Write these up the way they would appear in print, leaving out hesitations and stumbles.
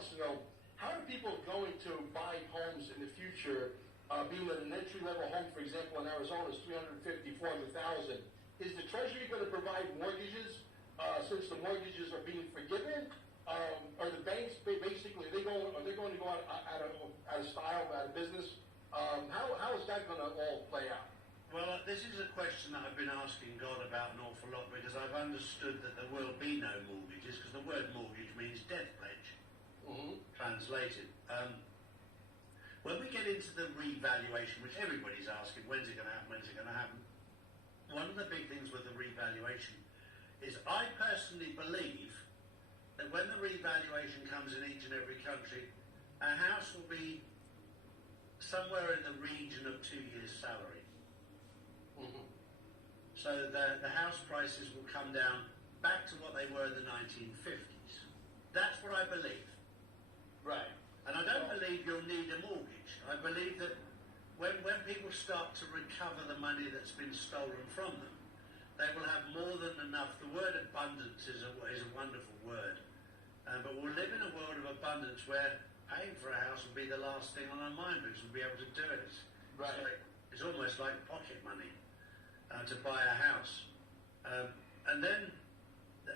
wants to know, how are people going to buy homes in the future, being that an entry-level home, for example, in Arizona is $350,000, $400,000? Is the Treasury going to provide mortgages since the mortgages are being forgiven? Are the banks basically are they going to go out of style, out of business? How is that going to all play out? Well, this is a question that I've been asking God about an awful lot, because I've understood that there will be no mortgages, because the word mortgage means death pledge, translated. When we get into the revaluation, which everybody's asking, when's it going to happen, when's it going to happen? One of the big things with the revaluation is I personally believe that when the revaluation comes in each and every country, a house will be somewhere in the region of 2 years' salary. So the house prices will come down back to what they were in the 1950s. That's what I believe. Right. And I don't believe you'll need a mortgage. I believe that when people start to recover the money that's been stolen from them, they will have more than enough. The word abundance is a wonderful word. But we'll live in a world of abundance where paying for a house will be the last thing on our mind, because we'll be able to do it. Right. It's almost like pocket money to buy a house. And then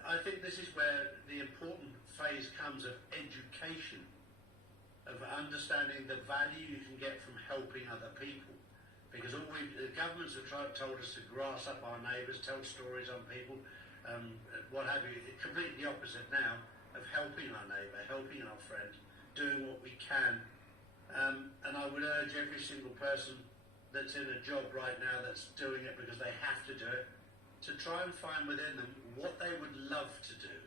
I think this is where the important phase comes of education, of understanding the value you can get from helping other people. Because the governments have told us to grass up our neighbours, tell stories on people, what have you. It's completely the opposite now of helping our neighbour, helping our friend, doing what we can. And I would urge every single person that's in a job right now that's doing it because they have to do it, to try and find within them what they would love to do.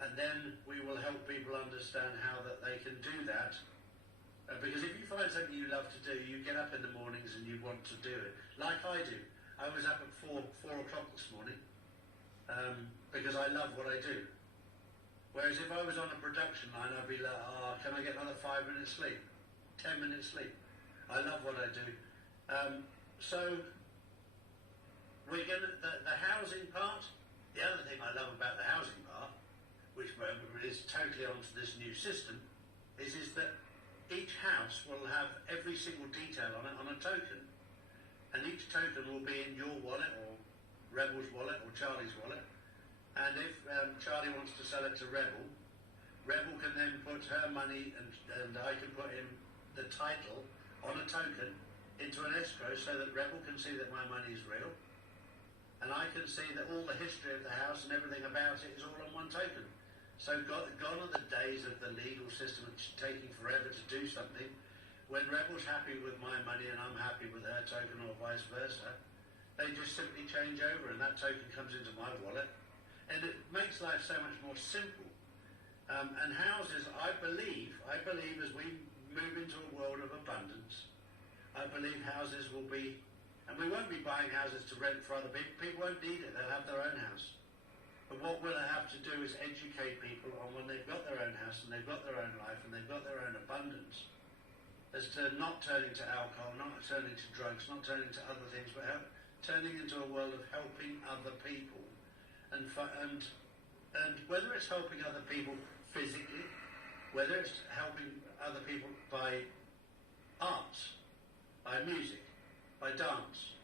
And then we will help people understand how that they can do that. Because if you find something you love to do, you get up in the mornings and you want to do it. Like I do. I was up at 4 o'clock this morning because I love what I do. Whereas if I was on a production line, I'd be like, can I get another 5 minutes sleep? 10 minutes sleep? I love what I do. So we're going to, the housing part, the other thing I love about the housing part, which is totally onto this new system, is that each house will have every single detail on it on a token. And each token will be in your wallet, or Rebel's wallet, or Charlie's wallet. And if Charlie wants to sell it to Rebel, Rebel can then put her money, and I can put in the title on a token into an escrow so that Rebel can see that my money is real. And I can see that all the history of the house and everything about it is all on one token. So gone are the days of the legal system taking forever to do something. When Rebel's happy with my money and I'm happy with her token, or vice versa, they just simply change over and that token comes into my wallet. And it makes life so much more simple. And houses, I believe as we move into a world of abundance, I believe houses will be, and we won't be buying houses to rent for other people. People won't need it. They'll have their own house. But what we'll have to do is educate people on, when they've got their own house and they've got their own life and they've got their own abundance, as to not turning to alcohol, not turning to drugs, not turning to other things, but turning into a world of helping other people. And whether it's helping other people physically, whether it's helping other people by arts, by music, by dance,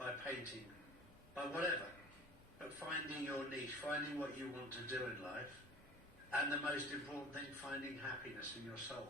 by painting, by whatever, but finding your niche, finding what you want to do in life, and the most important thing, finding happiness in your soul.